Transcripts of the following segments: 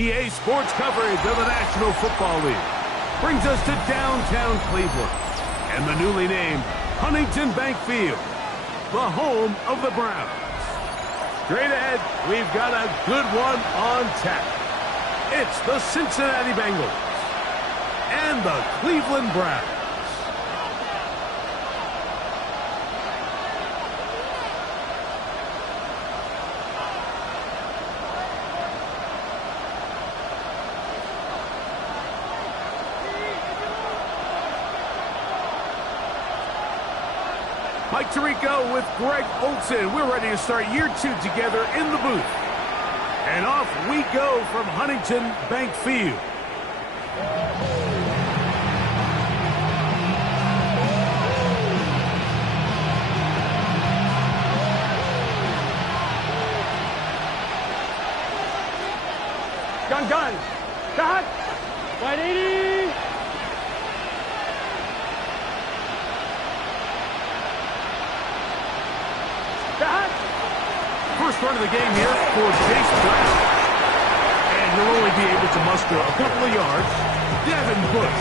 EA Sports coverage of the National Football League brings us to downtown Cleveland and the newly named Huntington Bank Field, the home of the Browns. Straight ahead, we've got a good one on tap. It's the Cincinnati Bengals and the Cleveland Browns. Mike Tirico with Greg Olsen. We're ready to start year 2 together in the booth. And off we go from Huntington Bank Field. Gun. Cut. 180. First run of the game here for Chase Brown. And he'll only be able to muster a couple of yards. Devin Bush,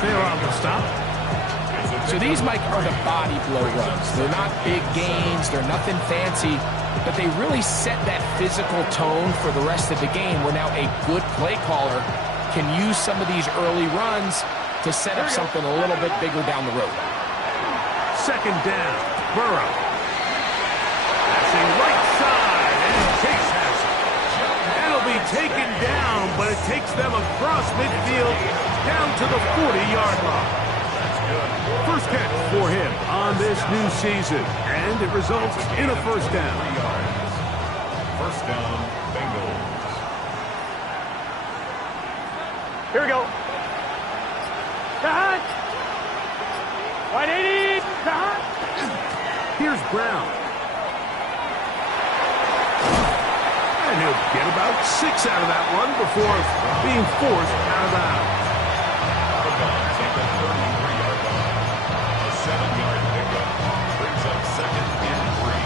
they're on the stop. So these, Mike, are the body blow runs. They're not big gains. They're nothing fancy. But they really set that physical tone for the rest of the game where now a good play caller can use some of these early runs to set up something a little bit bigger down the road. Second down, Burrow. Passing right side, and Chase has it. That'll be taken down, but it takes them across midfield down to the 40-yard line. First catch for him on this new season, and it results in a first down. First down, Bengals. Here we go. Cut. 180. Cut. Here's Brown. And he'll get about 6 out of that one before being forced out of bounds. Take the 33-yard line. A 7-yard pickup brings up second and 3.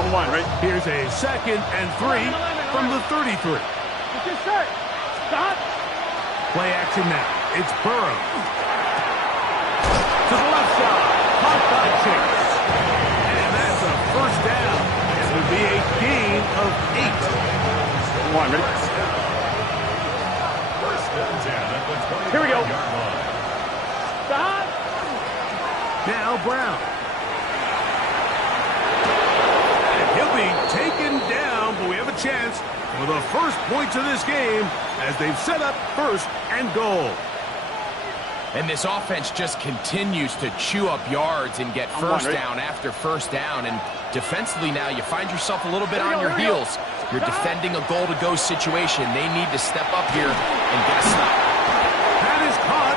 On one, right? Here's a second and 3 from the 33. It's your shirt. Stop. Play action now. It's Burrow. To the left side. Caught by Chase. And that's a first down. It would be a gain of 8. One, ready? First and 10 at the 20-yard Here we go. line. Stop. Now Brown. And he'll be taken down, but we have a chance for the first points of this game as they've set up first and goal. And this offense just continues to chew up yards and get first down after first down. And defensively now, you find yourself a little bit on your heels. You're defending a goal-to-go situation. They need to step up here and get a stop. That is caught,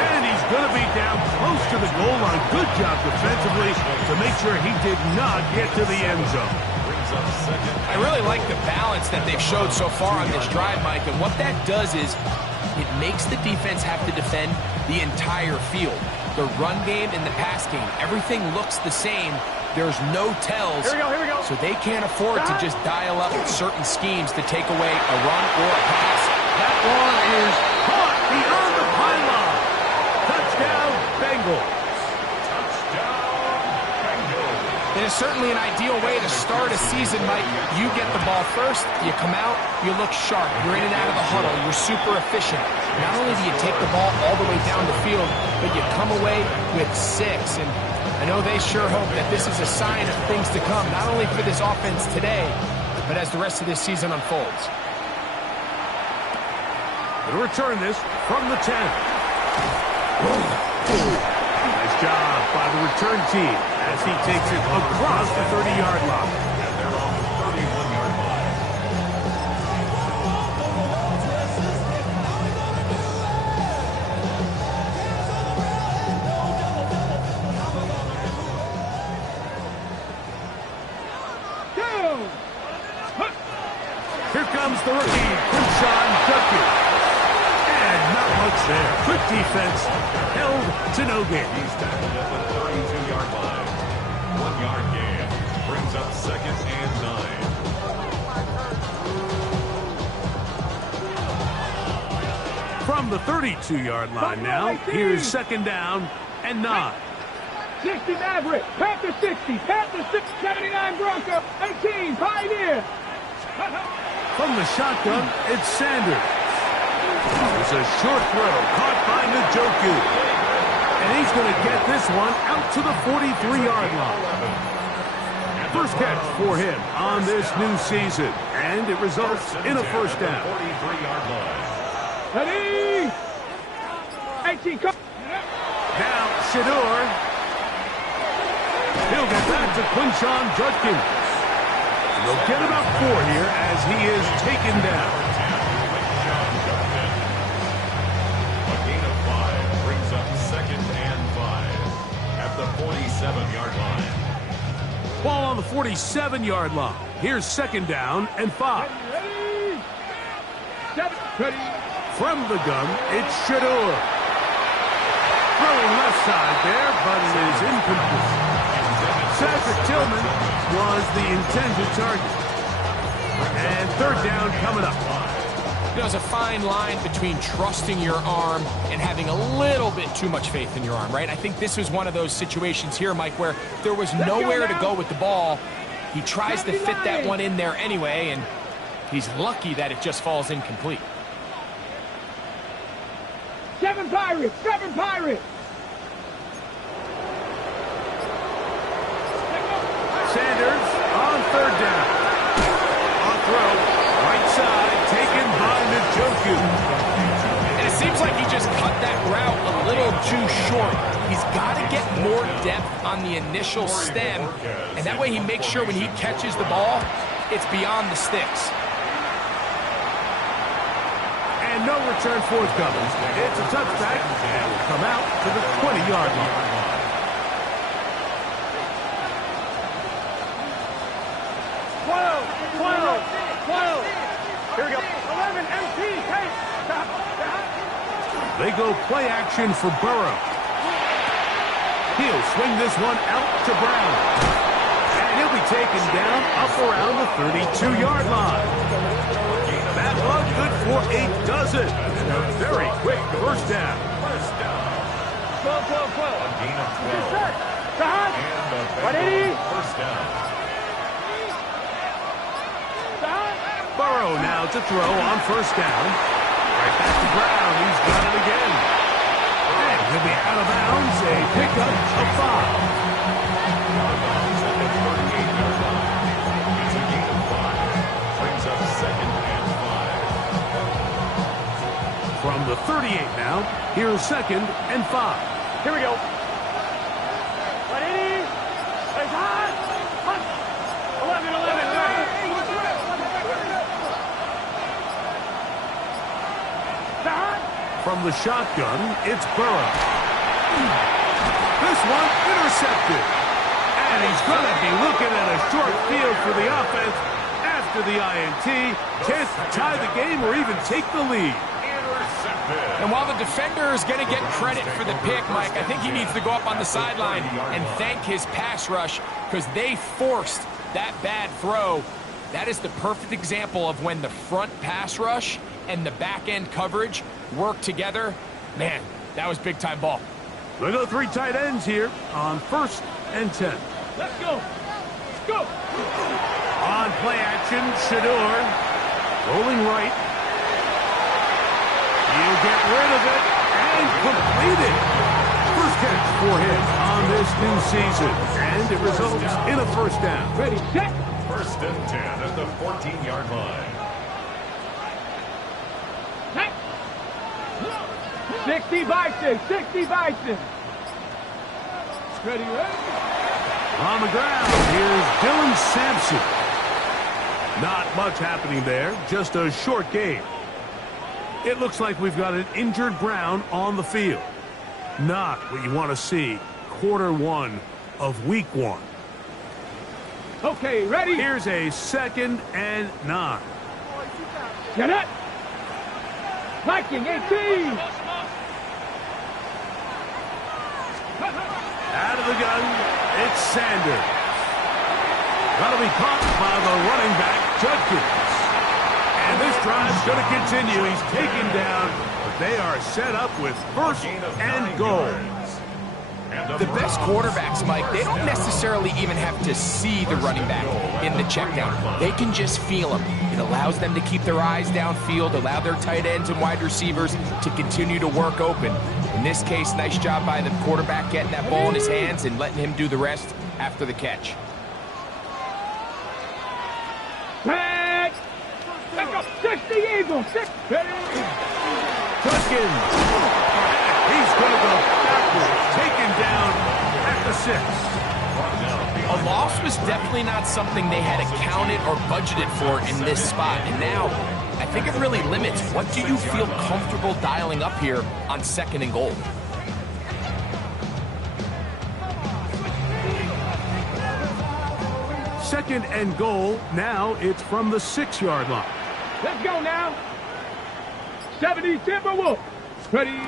and he's going to be down close to the goal line. Good job defensively to make sure he did not get to the end zone. I really like the balance that they've showed so far on this drive, Mike. And what that does is it makes the defense have to defend the entire field. The run game and the pass game, everything looks the same. There's no tells. Here we go. So they can't afford to just dial up certain schemes to take away a run or a pass. That one is caught beyond the pylon. Touchdown, Bengals. It is certainly an ideal way to start a season, Mike. You get the ball first, you come out, you look sharp, you're in and out of the huddle, you're super efficient. Not only do you take the ball all the way down the field, but you come away with 6. And I know they sure hope that this is a sign of things to come, not only for this offense today, but as the rest of this season unfolds. They'll return this from the 10. Nice job by the return team as he takes it across the 30-yard line. And they're on the 31-yard line. Here comes the rookie, Quinshon Judkins. And not much there. Quick defense, held to no gain. He's tackled at the 32 23-yard line. 1 yard gain. Brings up 2nd and 9. From the 32-yard line now, here's 2nd down and 9. 60 Maverick, Panther 60, Panther 679 Bronco, 18 Pioneer. From the shotgun, it's Sanders. It's a short throw caught by Njoku. And he's going to get this one out to the 43-yard line. First catch for him on this new season, and it results in a first down. 43-yard line. Ready? 18, come. Now, Shador. He'll get back to Quinshon Judkins. They'll get about 4 here as he is taken down. A gain of 5 brings up 2nd and 5 at the 47-yard line. Ball on the 47-yard line. Here's 2nd down and 5. Ready? 7, ready. From the gun, it's Shador. Throwing left side there, but it is incomplete. Cedric Tillman was the intended target. And 3rd down coming up. There's a fine line between trusting your arm and having a little bit too much faith in your arm, right? I think this was one of those situations here, Mike, where there was nowhere to go with the ball. He tries to fit that one in there anyway, and he's lucky that it just falls incomplete. 7 Pirates, 7 Pirates. Sanders on 3rd down. On throw, right side, taken by Njoku. And it seems like he just cut that route a little too short. He's got to get more depth on the initial stem, and that way he makes sure when he catches the ball, it's beyond the sticks. And no return forthcoming. It's a touchback, and will come out to the 20-yard line. 12. Here we go. 11 MP. Hey, stop. They go play action for Burrow. He'll swing this one out to Brown. And he'll be taken down up around the 32-yard line. That one good for a dozen. And a very quick first down. 12. A gain of 12. And a Ready? first down. Burrow now to throw on 1st down. Right back to Brown. He's got it again. And he'll be out of bounds. A pickup of 5. It's a gain of 5. Brings up 2nd and 5. From the 38 now, here's 2nd and 5. Here we go. Ready? It's hot. 11. From the shotgun, it's Burrow. This one intercepted. And he's going to be looking at a short field for the offense after the INT. Chance to tie the game or even take the lead. And while the defender is going to get credit for the pick, Mike, I think he needs to go up on the sideline and thank his pass rush because they forced that bad throw. That is the perfect example of when the front pass rush and the back-end coverage work together. Man, that was big-time ball. They go 3 tight ends here on 1st and 10. Let's go. Let's go. On play action, Shador. Rolling right. He'll get rid of it and complete it. First catch for him on this new season. And it results in a first down. Ready, set. 1st and 10 at the 14-yard line. 60 Bison. Ready. On the ground, here's Dylan Sampson. Not much happening there, just a short game. It looks like we've got an injured Brown on the field. Not what you want to see quarter 1 of week 1. Okay, ready. Here's a 2nd and 9. Get it. Viking 18. Out of the gun, it's Sanders. That'll be caught by the running back, Judkins. And this drive's going to continue. He's taken down, but they are set up with first and goal. The best quarterbacks, Mike, they don't necessarily even have to see the running back in the check down. They can just feel him. It allows them to keep their eyes downfield, allow their tight ends and wide receivers to continue to work open. In this case, nice job by the quarterback getting that ball in his hands and letting him do the rest after the catch. Pass! Let's go! 60 Eagles! 6! Judkins. He's going to go backwards. Taken down at the 6. A loss was definitely not something they had accounted or budgeted for in this spot. And now, I think it really limits what do you feel comfortable dialing up here on 2nd and goal. Second and goal. Now it's from the 6-yard line. Let's go now. 70 Timberwolves. Ready?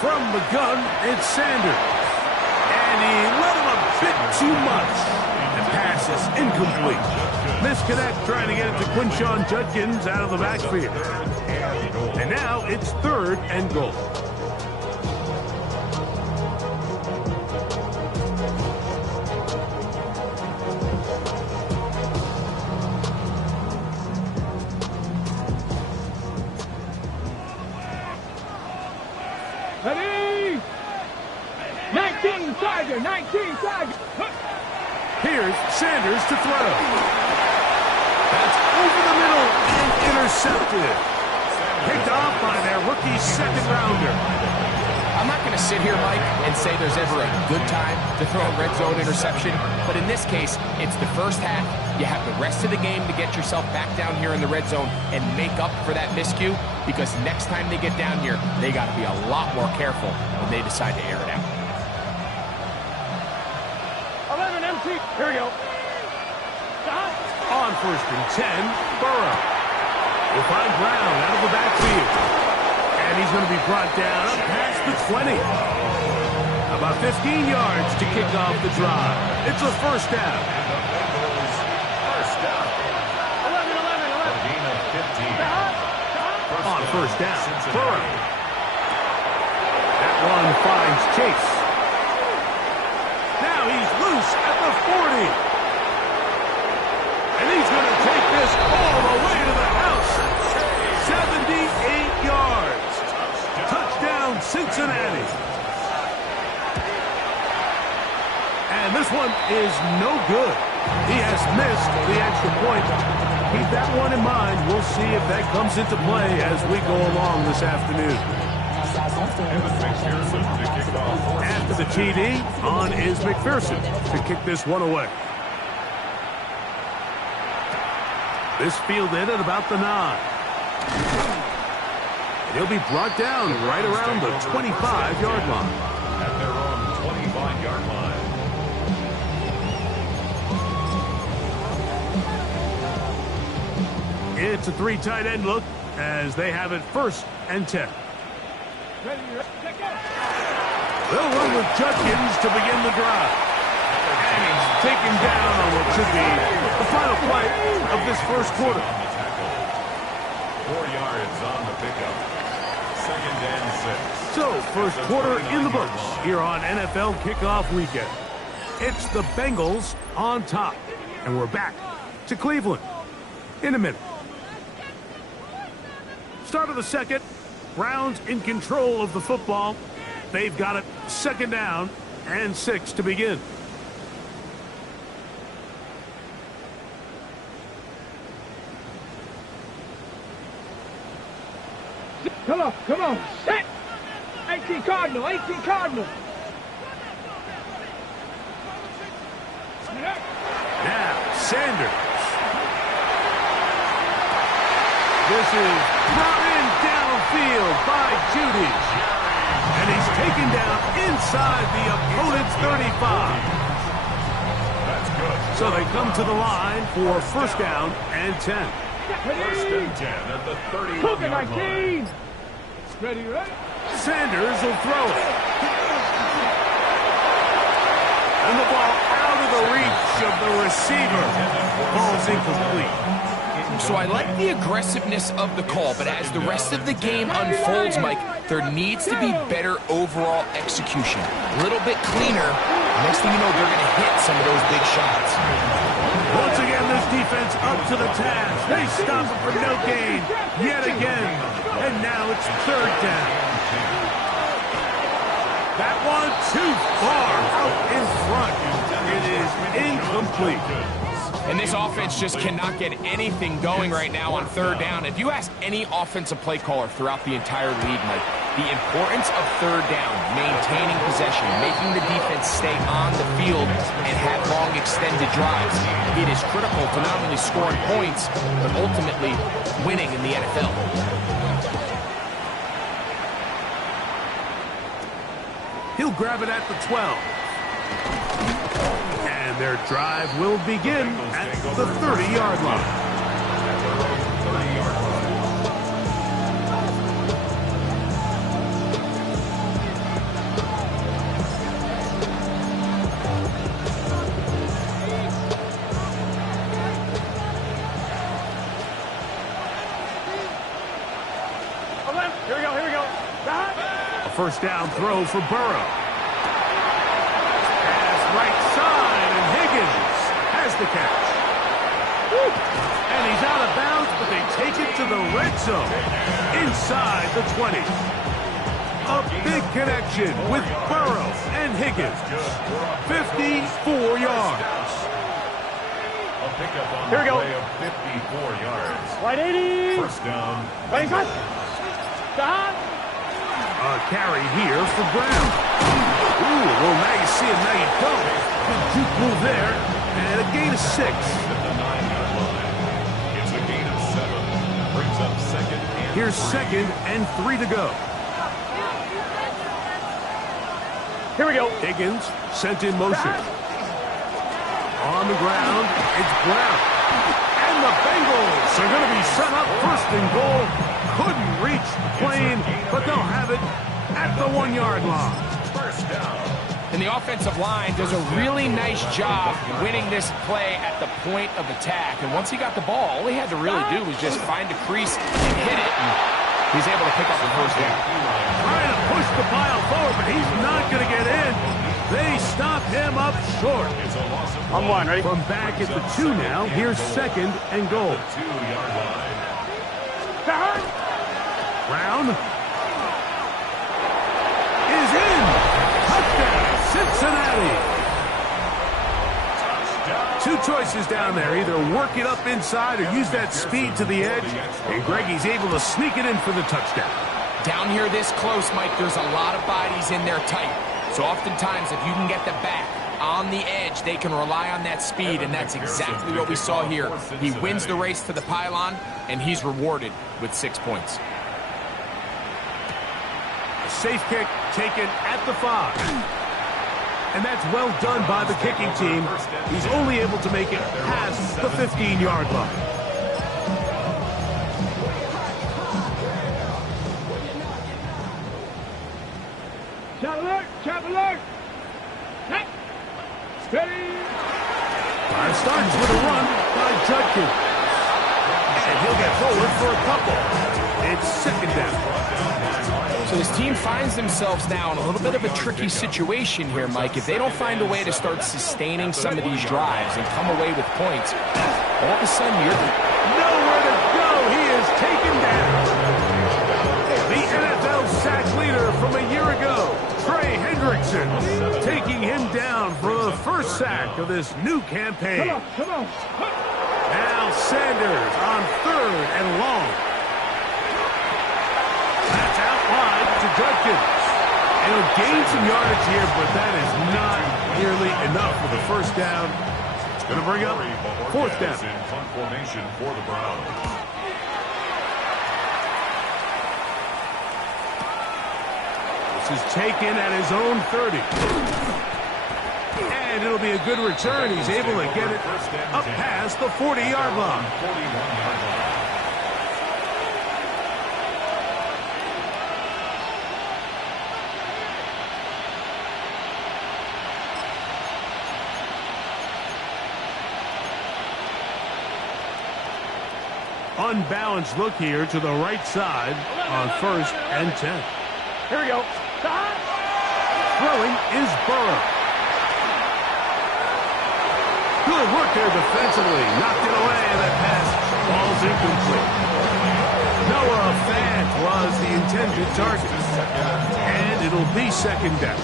From the gun, it's Sanders. And he let him a bit too much. The pass is incomplete. Misconnect trying to get it to Quinshawn Judkins out of the backfield. And now it's 3rd and goal. Ready? 19 Tiger! 19 Tiger! Here's Sanders to throw. That's over the middle and intercepted. Picked off by their rookie 2nd-rounder. I'm not going to sit here, Mike, and say there's ever a good time to throw a red zone interception, but in this case, it's the first half. You have the rest of the game to get yourself back down here in the red zone and make up for that miscue, because next time they get down here, they got to be a lot more careful when they decide to air it out. 11 MT. Here we go. On 1st and 10, Burrow will find Brown out of the backfield. And he's going to be brought down up past the 20. About 15 yards to kick off the drive. It's a first down. 11. On 1st down, Burrow. That one finds Chase. Now he's loose at the 40. And he's going to take this all the way to the house. 78 yards. Touchdown, Cincinnati. And this one is no good. He has missed the extra point. Keep that one in mind. We'll see if that comes into play as we go along this afternoon. After the TD, on is McPherson to kick this one away. This fielded at about the 9. And he'll be brought down right around the 25-yard line. At their own 25-yard line. It's a 3 tight end look as they have it 1st and 10. They'll run with Judkins to begin the drive. And he's taken down on what should be the final play of this first quarter. 4 yards on the pickup. 2nd and 6. So, first quarter in the books here on NFL Kickoff Weekend. It's the Bengals on top. And we're back to Cleveland in a minute. Start of the second. Browns in control of the football. They've got it 2nd down and 6 to begin. Come on, come on. Set. 18 Cardinal, 18 Cardinal. Now, Sanders. This is brought in downfield by Judy. And he's taken down inside the opponent's 35. That's good. So they come to the line for 1st down and 10. 1st and 10 at the 31-yard line. Ready, ready? Sanders will throw it. And the ball out of the reach of the receiver. Ball's incomplete. So I like the aggressiveness of the call, but as the rest of the game unfolds, Mike, there needs to be better overall execution. A little bit cleaner. Next thing you know, they're going to hit some of those big shots. Once again, this defense up to the task. They stop it for no gain yet again. And now it's third down. That one too far out in front. It is incomplete. And this offense just cannot get anything going right now on third down. If you ask any offensive play caller throughout the entire league, Mike, the importance of third down, maintaining possession, making the defense stay on the field and have long extended drives, it is critical to not only scoring points, but ultimately winning in the NFL. He'll grab it at the 12. And their drive will begin at the 30-yard line. Here we go. A first down throw for Burrow. Pass right side, and Higgins has the catch. And he's out of bounds, but they take it to the red zone inside the 20. A big connection with Burrow and Higgins. 54 yards. Here we go. 54 yards. Right 80. First down. Bengals. A carry here for Brown. Ooh, well, now you see it, now you don't. Good juke move there, and a gain of 6. At the 9-yard line. It's a gain of 7. Brings up second and Here's 3. second and 3 to go. Here we go. Higgins sent in motion. On the ground, it's Brown. And the Bengals are going to be set up first and goal. Couldn't reach the plane, but they'll have it at the 1-yard line. First down. And the offensive line does a really nice job winning this play at the point of attack. And once he got the ball, all he had to really do was just find a crease and hit it, and he's able to pick up the first down. Trying to push the pile forward, but he's not going to get in. They stop him up short. It's a loss of On one, ready? From back at the 2 now, here's second and goal. 2-yard line. Brown is in. Touchdown, Cincinnati. Two choices down there. Either work it up inside or use that speed to the edge. And Greggy's able to sneak it in for the touchdown. Down here this close, Mike, there's a lot of bodies in there tight. So oftentimes, if you can get the back on the edge, they can rely on that speed, and that's exactly what we saw here. He wins the race to the pylon, and he's rewarded with 6 points. Safe kick taken at the 5. And that's well done by the kicking team. He's only able to make it past the 15-yard line. Chop alert. Set. Steady. Starts with a run by Judkins. And he'll get forward for a couple. It's second down. So this team finds themselves now in a little bit of a tricky situation here, Mike. If they don't find a way to start sustaining some of these drives and come away with points, all of a sudden you're Nowhere to go. He is taken down. The NFL sack leader from a year ago, Trey Hendrickson, taking him down for the first sack of this new campaign. Come on. Now Sanders on third and long. That's out wide to Judkins. And he'll gain some yardage here, but that is not nearly enough for the first down. It's going to bring up fourth down. In punt formation for the Browns. This is taken at his own 30. And it'll be a good return. He's able to get it up past the 40-yard line. 41-yard line. unbalanced look here to the right side on 1st and 10. Here we go. Throwing is Burrow. Good work there defensively. Knocked it away, and that pass falls incomplete. Noah Fant was the intended target. And it'll be 2nd down.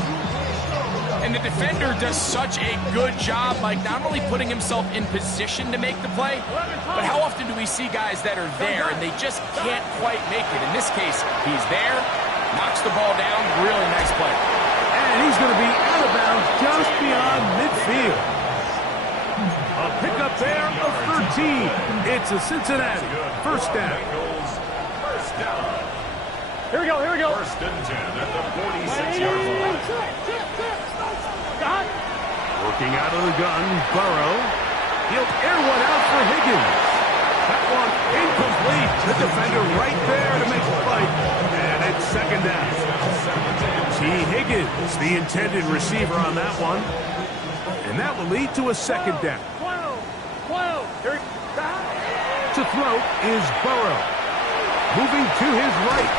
And the defender does such a good job, Mike, not only putting himself in position to make the play, but how often do we see guys that are there and they just can't quite make it? In this case, he's there, knocks the ball down, really nice play. And he's going to be out of bounds just beyond midfield. A pickup there of 13. It's a Cincinnati 1st down. Here we go, here we go. 1st and 10 at the 46-yard line. Working out of the gun, Burrow. He'll air one out for Higgins. That one incomplete. The defender right there to make the fight. And it's 2nd down. T. Higgins, the intended receiver on that one. And that will lead to a 2nd down. To throw is Burrow. Moving to his right.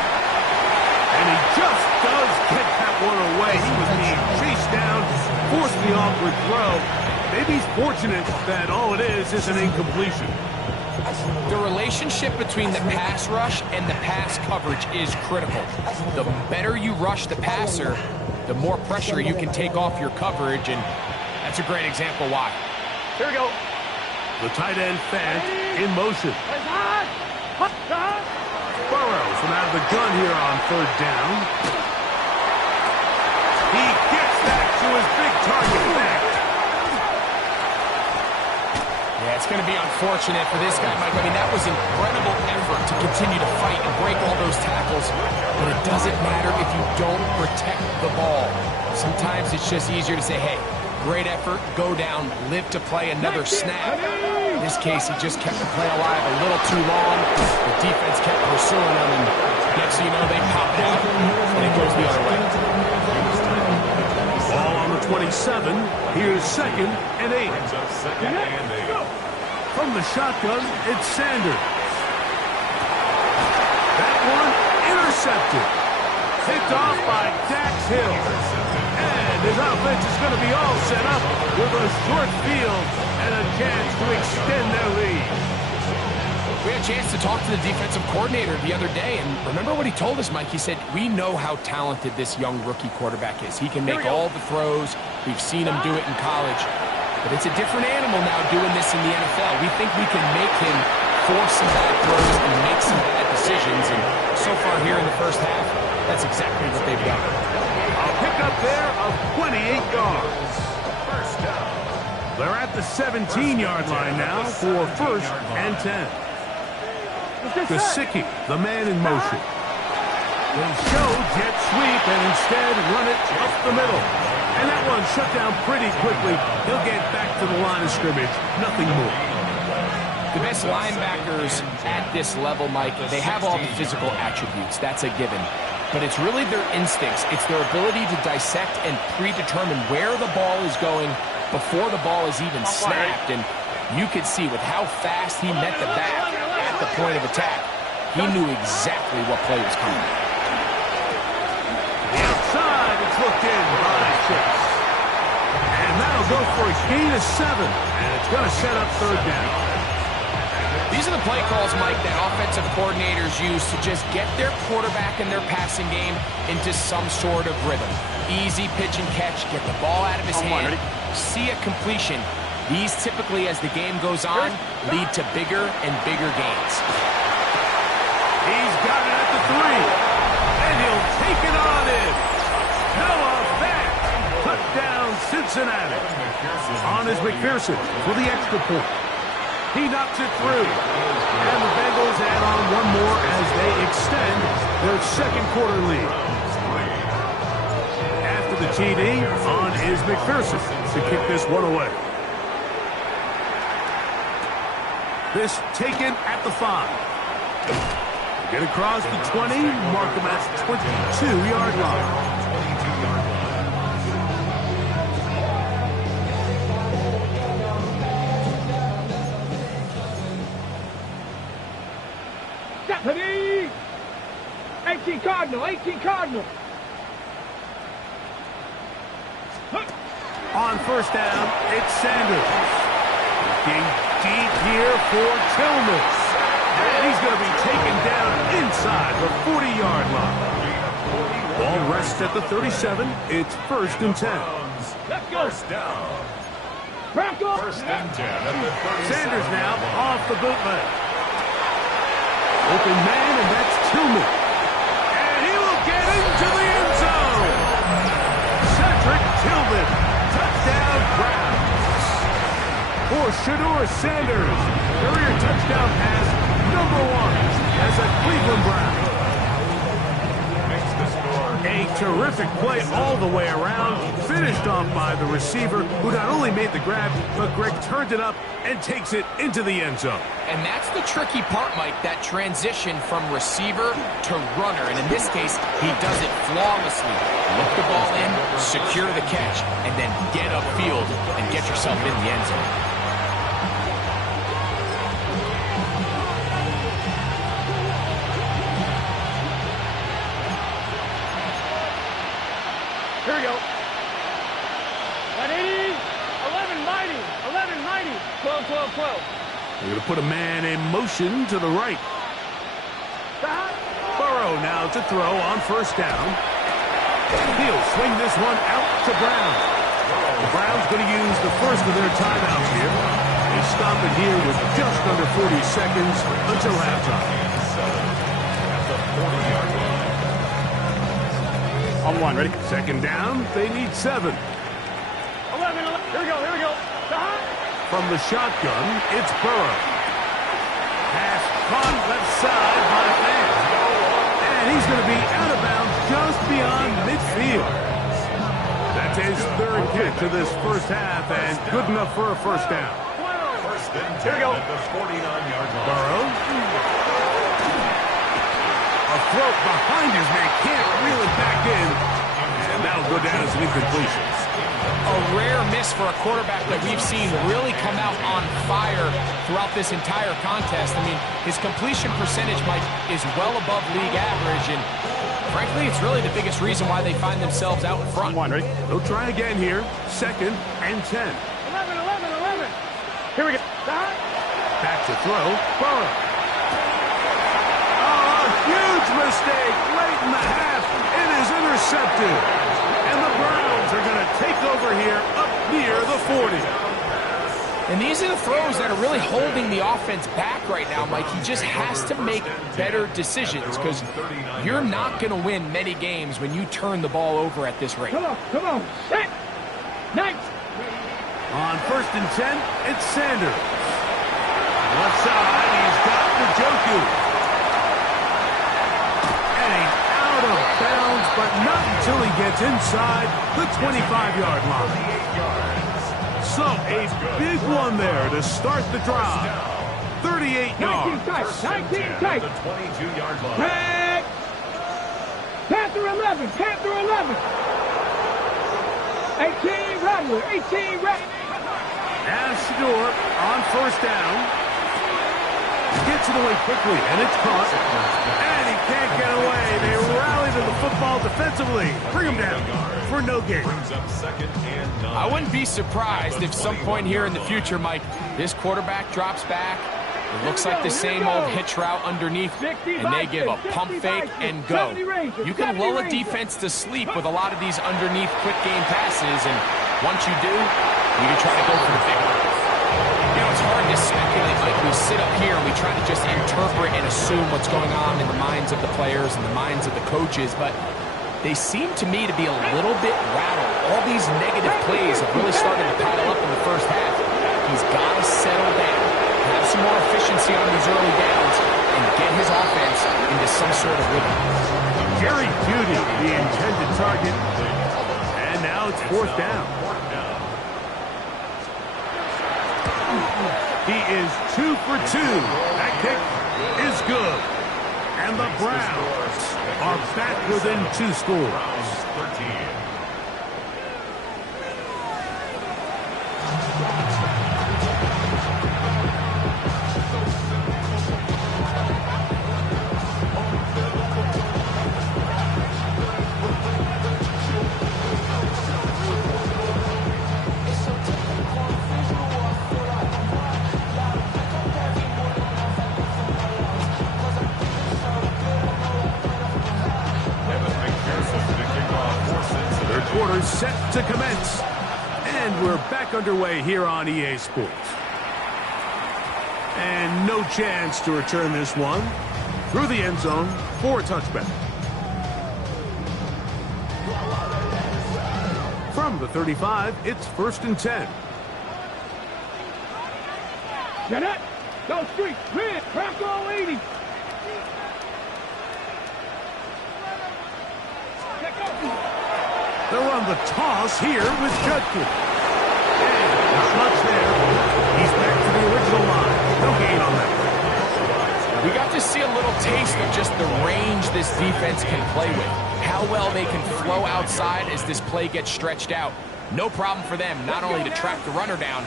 And he just does get that one away. He was being chased down, forced the awkward throw. Maybe he's fortunate that all it is an incompletion. The relationship between the pass rush and the pass coverage is critical. The better you rush the passer, the more pressure you can take off your coverage, and that's a great example why. Here we go. The tight end Fant in motion. Burrow from out of the gun here on 3rd down. He gets that to his big target back. Yeah, it's going to be unfortunate for this guy, Mike. I mean, that was incredible effort to continue to fight and break all those tackles, but it doesn't matter if you don't protect the ball. Sometimes it's just easier to say, hey, great effort, go down, live to play another snap. In this case, he just kept the play alive a little too long. The defense kept pursuing him, and next thing you know, they pop it out, and it goes the other way. Ball on the 27. Here's 2nd and 8. From the shotgun, it's Sanders. That one intercepted. Picked off by Dax Hill. And his offense is going to be all set up with a short field and a chance to extend their lead. We had a chance to talk to the defensive coordinator the other day, and remember what he told us, Mike? He said, we know how talented this young rookie quarterback is. He can make all the throws. We've seen him do it in college. But it's a different animal now doing this in the NFL. We think we can make him force some bad throws and make some bad decisions, and so far here in the 1st half, that's exactly what they've done. A pickup there of 28 yards. They're at the 17-yard line now for 1st and 10. Gesicki, the man in motion. They show jet sweep and instead run it up the middle. And that one shut down pretty quickly. He'll get back to the line of scrimmage. Nothing more. The best linebackers at this level, Mike, they have all the physical attributes. That's a given. But it's really their instincts. It's their ability to dissect and predetermine where the ball is going before the ball is even snapped. And you could see with how fast he met the back at the point of attack, he knew exactly what play was coming. The outside, it's looked in by Chase. And that'll go for a gain of 7. And it's going to set up 3rd down. These are the play calls, Mike, that offensive coordinators use to just get their quarterback and their passing game into some sort of rhythm. Easy pitch and catch, get the ball out of his hand, see a completion. These typically, as the game goes on, lead to bigger and bigger gains. He's got it at the 3. And he'll take it on in. Noah Fant, touchdown Cincinnati. On is McPherson for the extra point. He knocks it through. And the Bengals add on one more as they extend their 2nd quarter lead. After the TD, on is McPherson to kick this one away. This taken at the 5. Get across the 20, mark him at 22-yard line. Ready? 18 Cardinal, 18 Cardinal. On first down, it's Sanders. Looking deep here for Tillman. And he's going to be taken down inside the 40-yard line. Ball rests at the 37. It's 1st and 10. Let's go. First down. Bronco. First and 10 at the 37. Sanders now off the bootleg. Open man, and that's Tillman. And he will get into the end zone. Cedric Tillman. Touchdown, Browns. For Shedeur Sanders. Career touchdown pass #1 as a Cleveland Brown. Makes the score. A terrific play all the way around, finished off by the receiver, who not only made the grab, but Greg turned it up and takes it into the end zone. And that's the tricky part, Mike, that transition from receiver to runner. And in this case, he does it flawlessly. Look the ball in, secure the catch, and then get upfield and get yourself in the end zone. Here we go. Ready? 11 mighty. 11 mighty. 12, 12, 12. They're going to put a man in motion to the right. Stop. Burrow now to throw on first down. He'll swing this one out to Brown. The Browns going to use the first of their timeouts here. They stop it here with just under 40 seconds until halftime. At the 40-yard line. On one, ready? Second down, they need 7. 11, 11. Here we go. Here we go. Stop. From the shotgun, it's Burrow. Pass caught left side by Van. And he's going to be out of bounds just beyond midfield. That's his 3rd hit to this first half, and good enough for a first down. First and 10 at the 49-yard line. Burrow. A throw behind his man, can't reel it back in. And that'll go down as an incompletion. A rare miss for a quarterback that we've seen really come out on fire throughout this entire contest. I mean, his completion percentage, Mike, is well above league average, and frankly, it's really the biggest reason why they find themselves out in front. One, ready? They'll try again here. 2nd and 10. 11, 11, 11. Here we go. Stop. Back to throw. Burrow. Oh, a huge mistake late in the half. It is intercepted. And the Browns are going to take over here up near the 40. And these are the throws that are really holding the offense back right now, Mike. He just has to make better decisions because you're not going to win many games when you turn the ball over at this rate. Come on. Come on. Set. Nice. On 1st and 10, it's Sanders. Left side, he's got Njoku. And he's out of bounds, but not until he gets inside the 25-yard line. So a big one there to start the drive. 38 yards. 19 tight. 19 tight. The 22-yard line. Tag. Panther 11. Panther 11. 18 Rattler. 18 Rattler. Now Shedeur on first down. Gets it away quickly, and it's caught. And he can't get away. They rally to the football defensively. Bring him down for no gain. Brings up 2nd and 9. I wouldn't be surprised if some point here in the future, Mike, this quarterback drops back. It looks like the same old hitch route underneath, and they give a pump fake and go. You can lull a defense to sleep with a lot of these underneath quick game passes, and once you do, you can try to go for the big one. You know, it's hard to speculate, Mike. We sit up here and we try to just interpret and assume what's going on in the minds of the players and the minds of the coaches, but they seem to me to be a little bit rattled. All these negative plays have really started to pile up in the first half. He's got to settle down, have some more efficiency on these early downs, and get his offense into some sort of rhythm. Jerry Jeudy, the intended target. And now it's 4th down. He is 2 for 2. That kick is good. And the Browns are back within 2 scores. 13. set to commence. And we're back underway here on EA Sports. And no chance to return this one through the end zone for a touchback. From the 35, it's 1st and 10. Jeanette, go street, clear, crack all 80. They'll run the toss here with Judkins. And not much there. He's back to the original line. No gain on that. We got to see a little taste of just the range this defense can play with. How well they can flow outside as this play gets stretched out. No problem for them not only to track the runner down,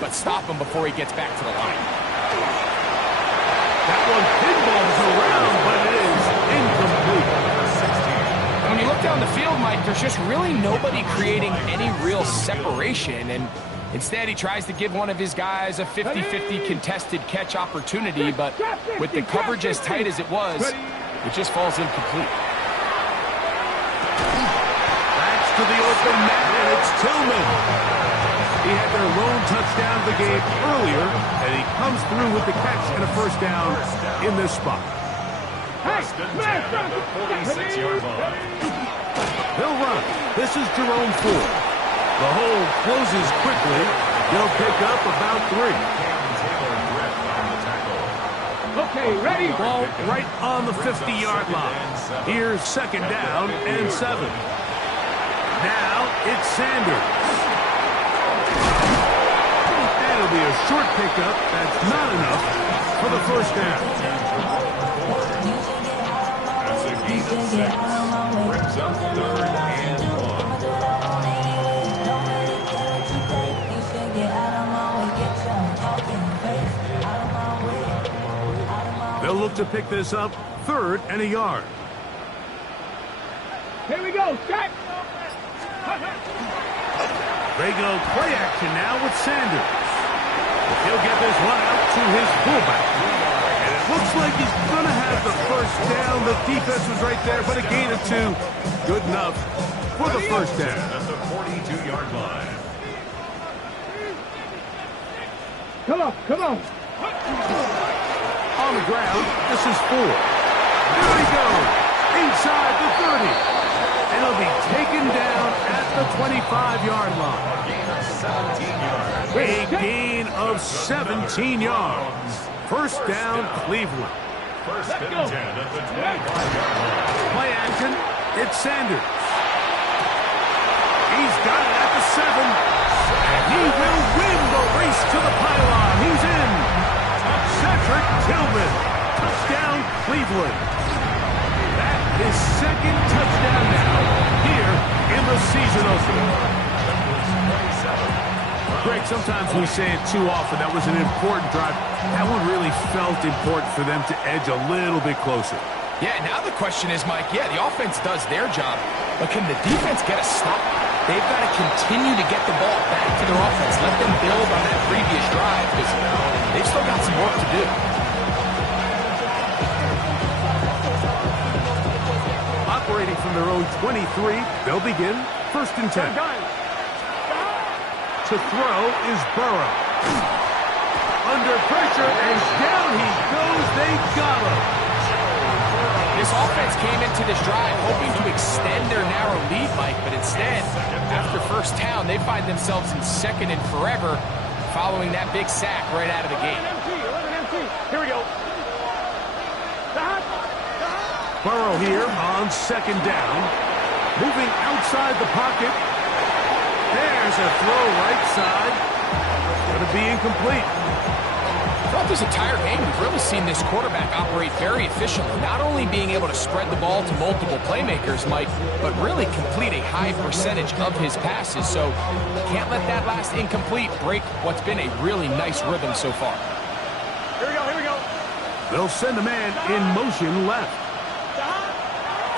but stop him before he gets back to the line. That one pinballs around, but it is incomplete. When you look down the field, Mike, there's just really nobody creating any real separation, and instead he tries to give one of his guys a 50-50 contested catch opportunity, but with the coverage as tight as it was, it just falls incomplete. That's to the open man, and it's Tillman. He had their lone touchdown of the game earlier, and he comes through with the catch and a first down in this spot. First and 10 at the 46-yard line. They'll run. This is Jerome Ford. The hole closes quickly. They'll pick up about 3. Okay, ready? Ball right on the 50-yard line. Here's 2nd down and 7. Now it's Sanders. And it'll be a short pickup. That's not enough for the first down. That's a gain of 6. Brings up 3rd and 1. They'll look to pick this up 3rd and a yard. Here we go, set. They go play action now with Sanders. He'll get this one out to his fullback. And it looks like he's going to have the first down. The defense was right there, but a gain of 2. Good enough for the first down. At the 42-yard line. Come on, come on. On the ground, this is Ford. There he goes. Inside the 30. And he'll be taken down at the 25-yard line. A gain of 17 yards. First down, Cleveland. First and 10 at the 25-yard line. Play action. It's Sanders. He's got it at the 7. And he will win the race to the pylon. He's in. Cedric Tillman. Touchdown, Cleveland. That is 2nd touchdown now here in the season opener. Greg, sometimes we say it too often. That was an important drive. That one really felt important for them to edge a little bit closer. Yeah, now the question is, Mike, yeah, the offense does their job, but can the defense get a stop? They've got to continue to get the ball back to their offense. Let them build on that previous drive because they've still got some work to do. Operating from their own 23, they'll begin 1st and 10. To throw is Burrow. Under pressure, and down he goes. They got him. This offense came into this drive hoping to extend their narrow lead, Mike, but instead, after first down, they find themselves in 2nd and forever following that big sack right out of the gate. Here we go. Burrow here on 2nd down. Moving outside the pocket. There's a throw right side. Going to be incomplete. Throughout this entire game, we've really seen this quarterback operate very efficiently, not only being able to spread the ball to multiple playmakers, Mike, but really complete a high percentage of his passes. So can't let that last incomplete break what's been a really nice rhythm so far. Here we go, here we go. They'll send a man in motion left.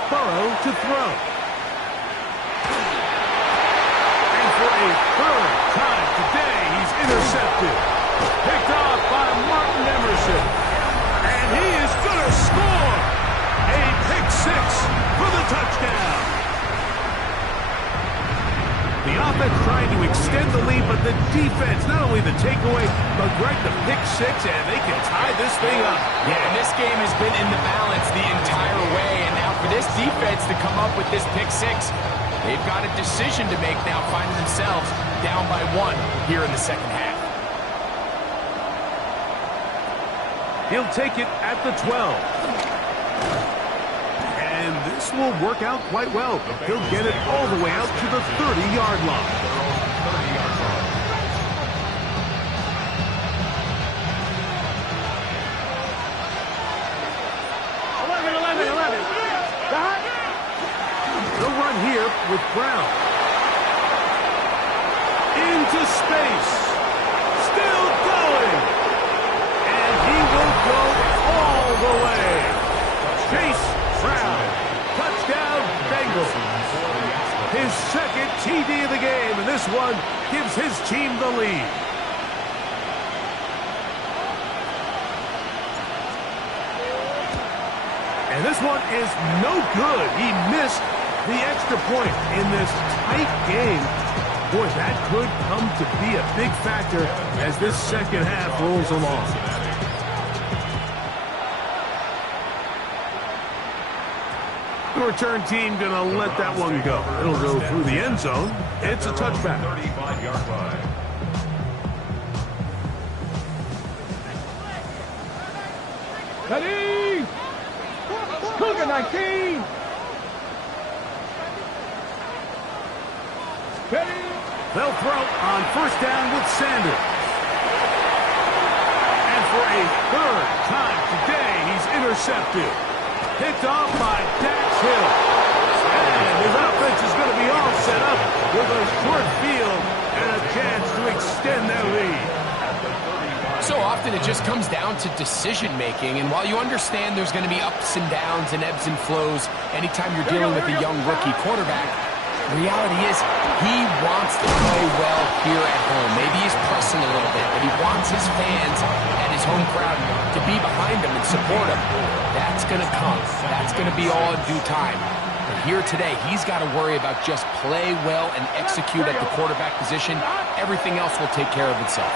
Burrow to throw. And for a 3rd time today, he's intercepted. Picked off by Martin Emerson. And he is going to score. A pick 6 for the touchdown. 6, and they can tie this thing up. Yeah, and this game has been in the balance the entire way, and now for this defense to come up with this pick 6, they've got a decision to make now, finding themselves down by 1 here in the second half. He'll take it at the 12. And this will work out quite well. He'll get it all the way out to the 30-yard line. 11. Dot. The run here with Brown. Into space. Still going. And he will go all the way. Chase Brown. Touchdown, Bengals. His second TD of the game, and this one gives his team the lead. And this one is no good. He missed the extra point in this tight game. Boy, that could come to be a big factor as this second half rolls along. The return team going to let that one go. It'll go through the end zone. It's a touchback. 35-yard line. Ready? Cougar 19. Ready? They'll throw on first down with Sanders. And for a third time today, he's intercepted. Picked off by Dax Hill. And his offense is going to be all set up with a short field and a chance to extend their lead. So often it just comes down to decision-making, and while you understand there's going to be ups and downs and ebbs and flows anytime you're dealing with a young rookie quarterback, the reality is he wants to play well here at home. Maybe he's pressing a little bit, but he wants his fans and his home crowd to be behind him and support him. That's going to come. That's going to be all in due time. But here today, he's got to worry about just play well and execute at the quarterback position. Everything else will take care of itself.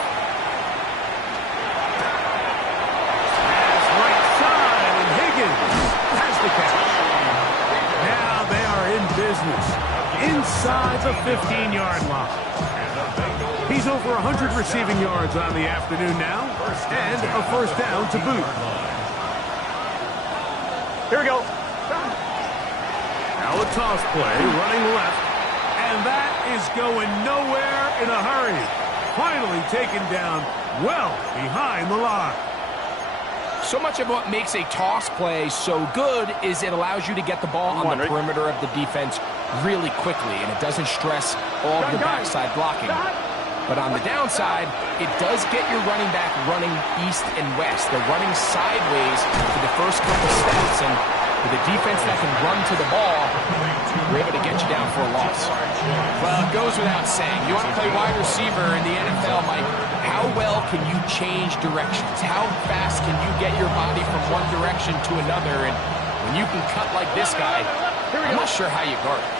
Has the catch. Now they are in business inside the 15-yard line. He's over 100 receiving yards on the afternoon now, and a first down to boot. Here we go. Now a toss play, running left, and that is going nowhere in a hurry. Finally taken down well behind the line. So much of what makes a toss play so good is it allows you to get the ball on the perimeter of the defense really quickly, and it doesn't stress all of the backside blocking. But on the downside, it does get your running back running east and west. They're running sideways for the first couple steps, and with a defense that can run to the ball, we're able to get you down for a loss. Well, it goes without saying. You want to play wide receiver in the NFL, Mike, how well can you change directions? How fast can you get your body from one direction to another? And when you can cut like this guy, I'm not sure how you guard it.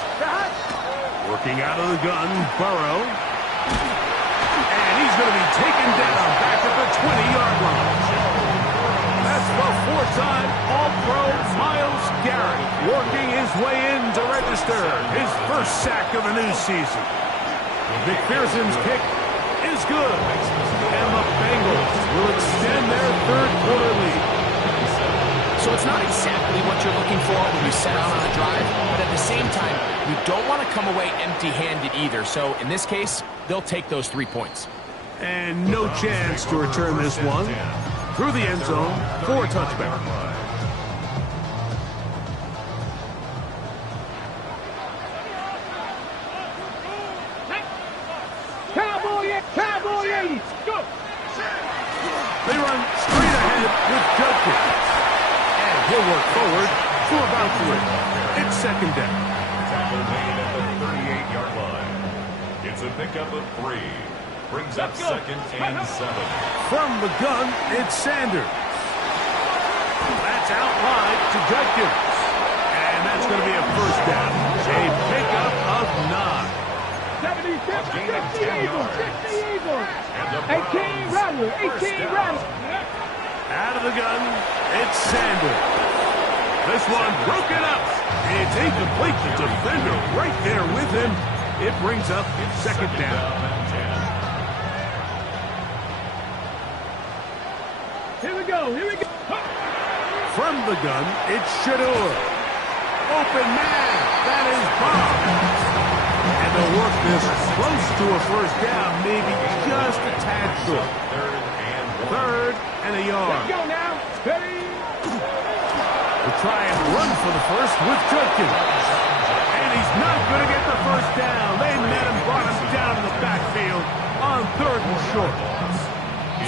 Working out of the gun, Burrow. And he's going to be taken down back at the 20-yard line. That's the four-time All-Pro Myles Garrett working his way in to register his first sack of the new season. McPherson's kick is good, and the Bengals will extend their third-quarter lead. So it's not exactly what you're looking for when you set out on a drive, but at the same time, you don't want to come away empty-handed either. So in this case, they'll take those 3 points. And no chance to return this one through the end zone for a touchback. Cowboy 80. Go. They run straight ahead with Judkins. And he'll work forward to about 3. It's second down. Tackle made at the 38-yard line. It's a pickup of 3. Brings up second and 7. From the gun, it's Sanders. That's out wide to Judkins. And that's going to be a first down. A pickup of 9. 76, 60 Eagles, 60 Eagles. And the 18 Rattler, 18 Rattler. Out of the gun, it's Sanders. This one broken up. It's incomplete. The defender right there with him. It brings up second down. Here we go, here we go. From the gun, it's Shador. Open man. That is Bob. And they'll work this close to a first down, maybe just a tad short. Third and a yard. Let's go now. Ready? We'll try and run for the first with Judkins. And he's not going to get the first down. They met him, brought him down in the backfield on third and short.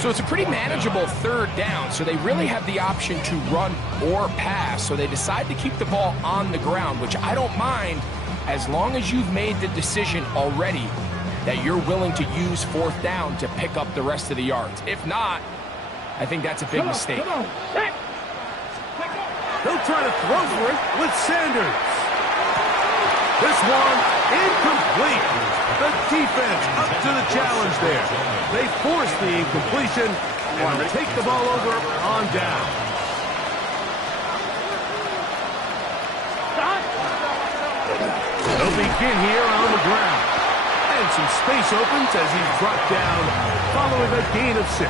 So it's a pretty manageable third down, so they really have the option to run or pass, so they decide to keep the ball on the ground, which I don't mind as long as you've made the decision already that you're willing to use fourth down to pick up the rest of the yards. If not, I think that's a big mistake. Come on. They'll try to throw for it with Sanders. This one incomplete. The defense up to the challenge there. They force the incompletion and will take the ball over on down. They'll begin here on the ground. And some space opens as he's dropped down following a gain of 6.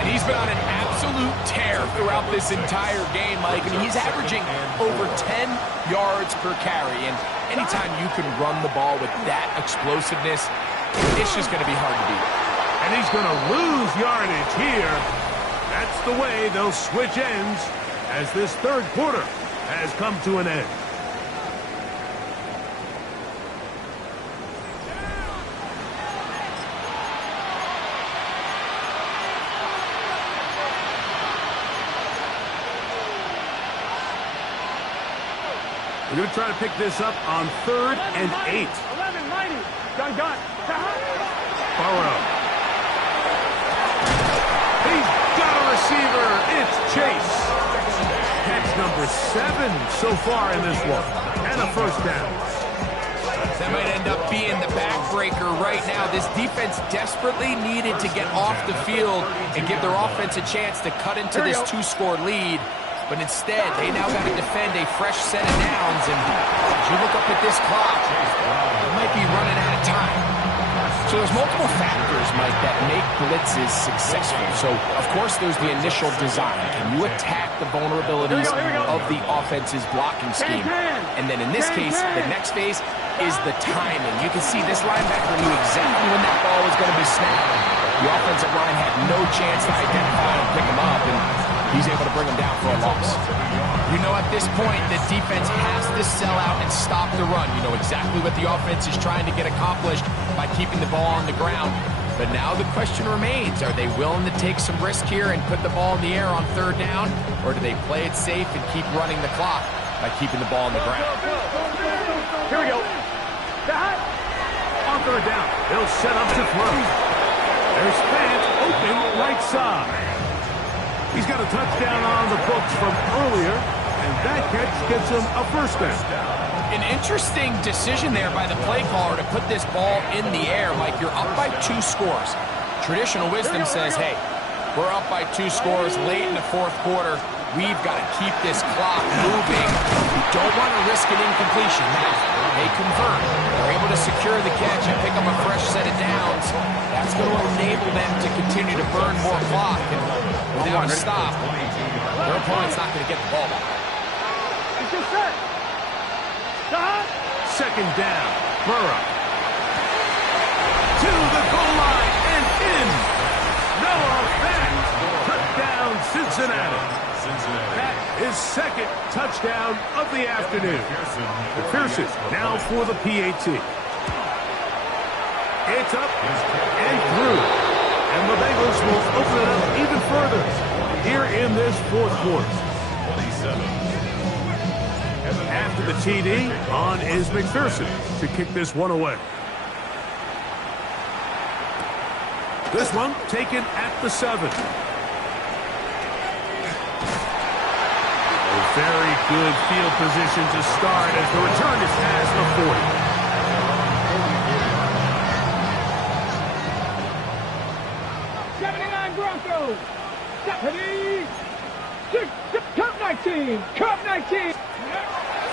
And he's been on an absolute tear throughout this entire game, Mike. I mean, he's averaging over 10 yards per carry. And anytime you can run the ball with that explosiveness, it's just going to be hard to beat. And he's going to lose yardage here. That's the way they'll switch ends as this third quarter has come to an end. We're going to try to pick this up on third and 8. 11, mighty. Gun. Burrow. He's got a receiver. It's Chase. Catch number 7 so far in this one. And a first down. That might end up being the backbreaker right now. This defense desperately needed to get off the field and give their offense a chance to cut into this 2-score lead. But instead, they now got to defend a fresh set of downs. And as you look up at this clock, it might be running out of time. So there's multiple factors, Mike, that make blitzes successful. So, of course, there's the initial design. Can you attack the vulnerabilities of the offense's blocking scheme? And then in this case, the next phase is the timing. You can see this linebacker knew exactly when that ball was going to be snapped. The offensive line had no chance to identify and pick him up, and he's able to bring him down for a loss. You know at this point, the defense has to sell out and stop the run. You know exactly what the offense is trying to get accomplished by keeping the ball on the ground. But now the question remains, are they willing to take some risk here and put the ball in the air on third down? Or do they play it safe and keep running the clock by keeping the ball on the ground? Here we go. On third down, they'll set up to throw. There's Fant open right side. He's got a touchdown on the books from earlier, and that catch gets him a first down. An interesting decision there by the play caller to put this ball in the air. Mike, you're up by 2 scores. Traditional wisdom says, hey, we're up by 2 scores late in the fourth quarter. We've got to keep this clock moving. We don't want to risk an incompletion. Now, they convert. They're able to secure the catch and pick up a fresh set of downs. That's going to enable them to continue to burn more clock. And without a stop, their opponent's not going to get the ball back. It's just set. Second down, Burrow. To the goal line and in. Noah Fant. Touchdown, Cincinnati. That is second touchdown of the afternoon. McPherson now for the PAT. It's up and through. And the Bengals will open it up even further here in this fourth quarter. After the TD, on is McPherson to kick this one away. This one taken at the 7. Very good field position to start as the return is past the 40. go. Ready. Cup 19. Cup 19.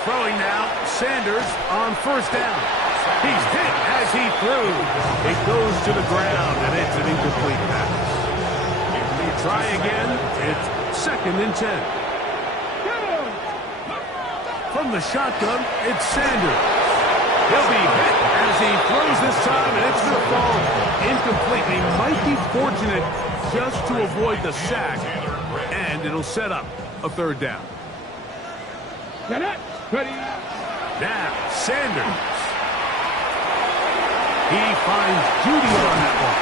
Throwing now, Sanders on first down. He's hit as he threw. It goes to the ground, and it's an incomplete pass. Try again. It's 2nd and 10. From the shotgun, it's Sanders. He'll be hit as he throws this time, and it's going to fall incomplete. He might be fortunate just to avoid the sack, and it'll set up a 3rd down. Ready. Now, Sanders. He finds Judy on that one.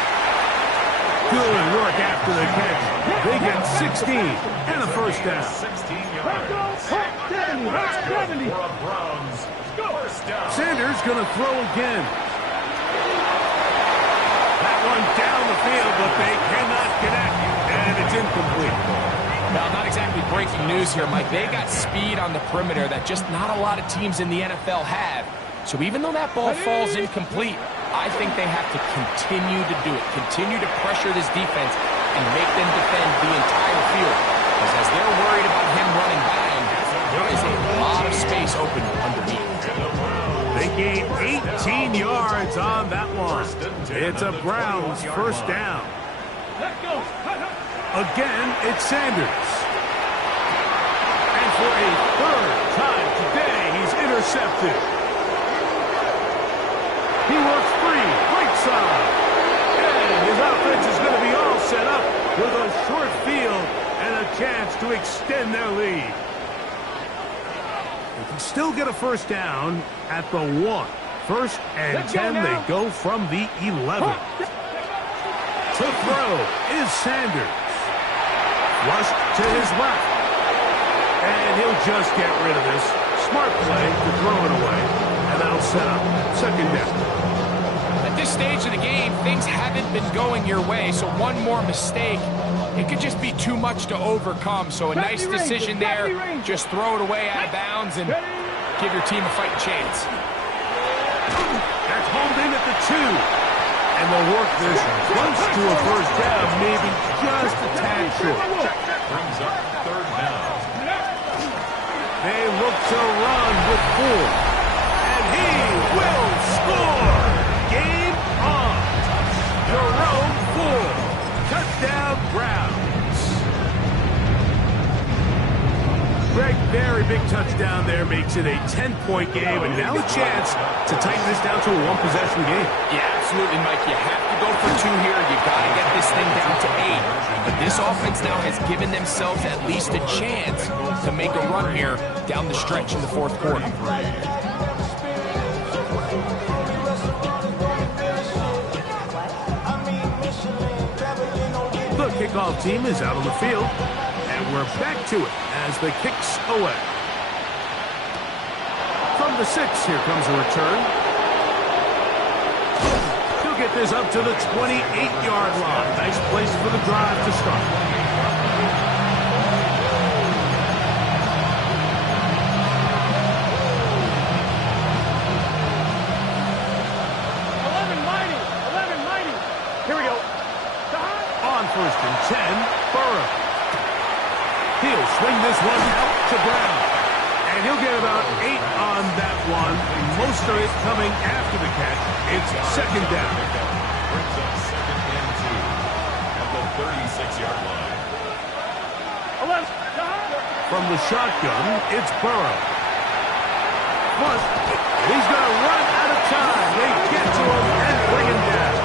Good work after the catch. They get 16 and a 1st down. 16 yards. 70. Browns. First down. Sanders going to throw again. That one down the field, but they cannot connect, and it's incomplete. Now, not exactly breaking news here, Mike. They got speed on the perimeter that just not a lot of teams in the NFL have. So even though that ball falls incomplete, I think they have to continue to do it. Continue to pressure this defense and make them defend the entire field. Because as they're worried about him running by him, there is a lot of space open underneath. They gain 18 yards on that one. It's a Browns 1st down. Again, it's Sanders. And for a 3rd time today, he's intercepted. He works free, right side. And his offense is going to be all set up with a short field and a chance to extend their lead. They can still get a 1st down at the 1. 1st and 10, they go from the 11. To throw is Sanders. Flushed to his left. And he'll just get rid of this. Smart play to throw it away. And that'll set up 2nd down. At this stage of the game, things haven't been going your way, so one more mistake, it could just be too much to overcome. So a nice decision there. Just throw it away out of bounds and give your team a fighting chance. That's homed in at the 2. And they'll work this close to a 1st down, maybe just a tad short. Brings up 3rd down. They look to run with 4. And he will score! Game on! Jerome Ford. Touchdown Browns. Greg, very big touchdown there makes it a 10-point game, and now a chance to tighten this down to a 1-possession game. Yeah, absolutely, Mike. You have to go for 2 here. You got to get this thing down to 8. But this offense now has given themselves at least a chance to make a run here down the stretch in the 4th quarter. The kickoff team is out on the field, and we're back to it as the kicks away. From the 6, here comes a return. He'll get this up to the 28-yard line. Nice place for the drive to start. Here we go. On 1st and 10, Burrow. He'll swing this one out to Brown. And he'll get about 8 on that one. Most of it coming after the catch. It's 2nd down. Brings up 2nd and 2 at the 36-yard line. From the shotgun, it's Burrow. But he's going to run out of time. They get to him and bring him down.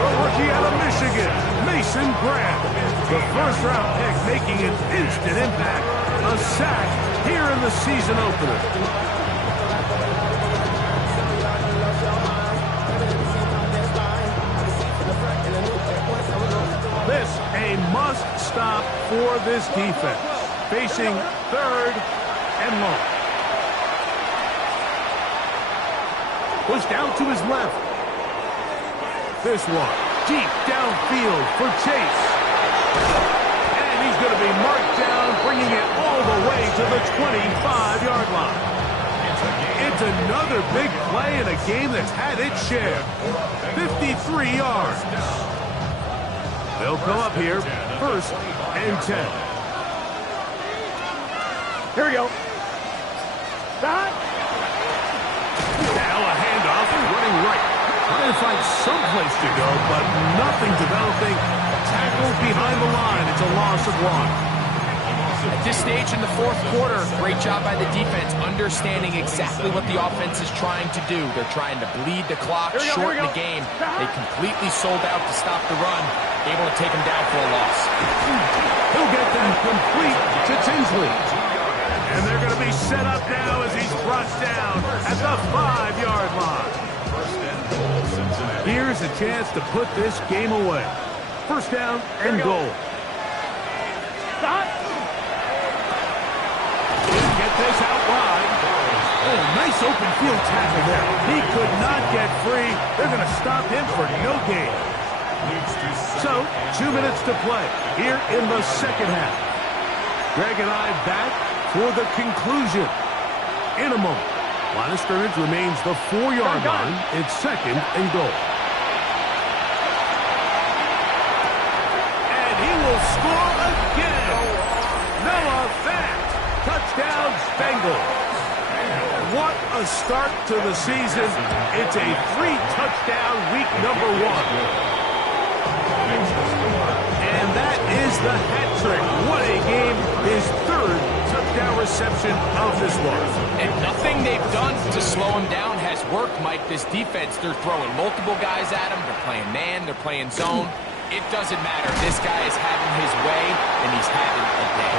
The rookie out of Michigan, Mason Graham. The 1st-round pick making an instant impact. A sack here in the season opener. This a must-stop for this defense. Facing 3rd and long. Pushed out to his left. This one deep downfield for Chase. And he's going to be marked down, bringing it all the way to the 25-yard line. It's another big play in a game that's had its share. 53 yards. They'll come up here, 1st and 10. Here we go. Stop. Now a handoff, running right. Trying to find some place to go, but nothing developing. Tackle behind the line. It's a loss of 1. At this stage in the 4th quarter, great job by the defense, understanding exactly what the offense is trying to do. They're trying to bleed the clock, shorten the game. They completely sold out to stop the run, able to take him down for a loss. He'll get that complete to Tinsley. And they're going to be set up now as he's brought down at the 5-yard line. Here's a chance to put this game away. 1st down and goal. Stop. Get this out wide. Oh, nice open field tackle there. He could not get free. They're going to stop him for no gain. So, 2 minutes to play here in the 2nd half. Greg and I back for the conclusion. In a moment, line of scrimmage remains the 4-yard line. It's 2nd and goal. And he will score again. Noah Fant. Touchdown, Bengals. What a start to the season. It's a 3-touchdown week number 1. And that is the hat trick. What a game. His 3rd touchdown reception of this one. And nothing they've done to slow him down has worked, Mike. This defense, they're throwing multiple guys at him. They're playing man. They're playing zone. It doesn't matter. This guy is having his way, and he's having a day.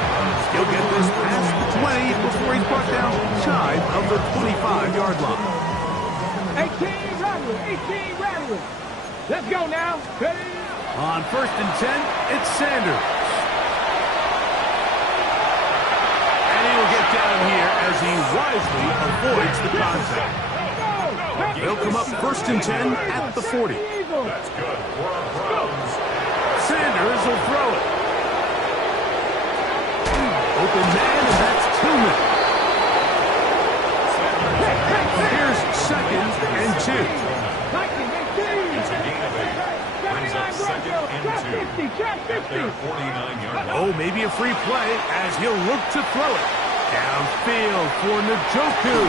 He'll get this past the 20 before he's brought down shy of the 25-yard line. 18 Rattler. Let's go now. Ready? On 1st and 10, it's Sanders. And he will get down here as he wisely avoids the contact. They'll come up 1st and 10 at the 40. That's good for our Browns. Sanders will throw it. Open man, and that's Tillman. Here's 2nd and 2. It's a gain of 8. Brings up 2nd and 2. At their 49-yard line. Oh, maybe a free play as he'll look to throw it. Downfield for Njoku.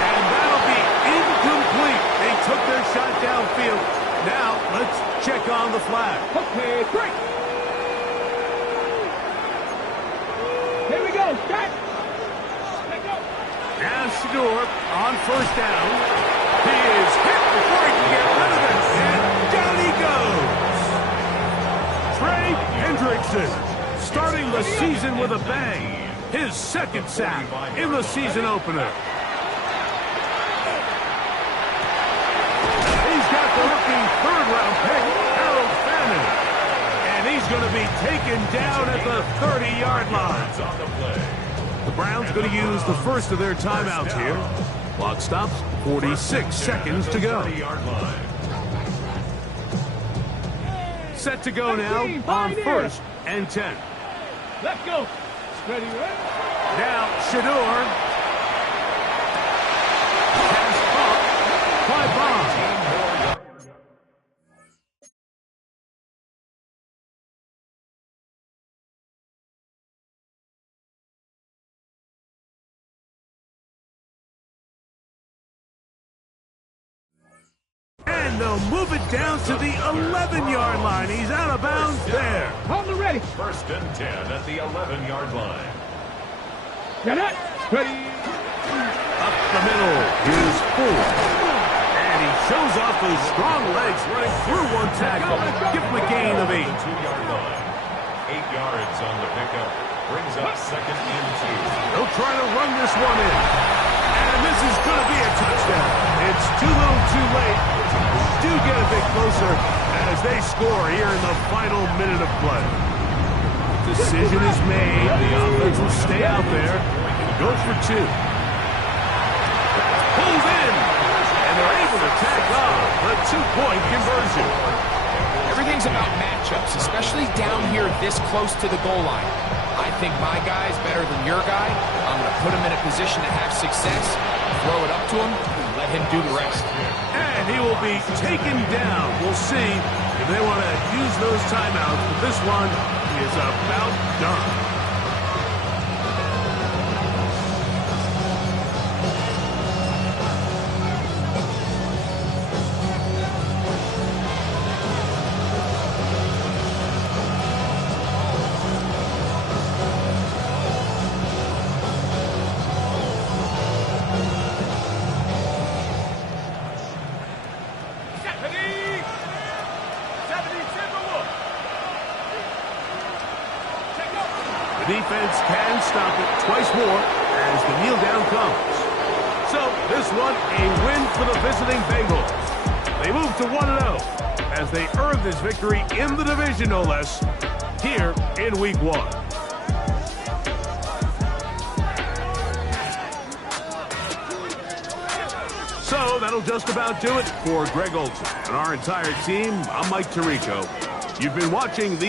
And that'll be incomplete. They took their shot downfield. Now, let's check on the flag. Okay, break. Here we go, start. Now Shador on 1st down. He is hit before he can get rid of it. And down he goes. Trey Hendrickson starting the season with a bang. His 2nd sack in the season opener. He's got the rookie 3rd-round pick, Harold Fannin. And he's going to be taken down at the 30-yard line. The Browns going to use the first of their timeouts here. Clock stops, 46 seconds to go. Set to go now on 1st and 10. Let's go. Ready, ready? Now Shador. Pass caught by Bond. And they'll move it down to the 11-yard line. He's out of bounds there. Hold it ready. 1st and 10 at the 11-yard line. Get it. Ready. Up the middle is Fuller. And he shows off those strong legs running through one tackle. Give him a gain of 8. 2-yard line. 8 yards on the pickup. Brings up 2nd and 2. They'll try to run this one in. And this is going to be a touchdown. It's too little too late. Do get a bit closer as they score here in the final minute of play. Decision is made. The offense will stay out there and go for 2. Pulled in. And they're able to tack on the 2-point conversion. Everything's about matchups, especially down here this close to the goal line. I think my guy's better than your guy. I'm going to put him in a position to have success, throw it up to him, and let him do the rest. And he will be taken down. We'll see They want to use those timeouts, but this one is about done. Defense can stop it twice more as the kneel down comes. So this one, a win for the visiting Bengals. They move to 1-0 as they earn this victory in the division, no less, here in Week 1. So that'll just about do it for Greg Olson and our entire team. I'm Mike Tirico. You've been watching the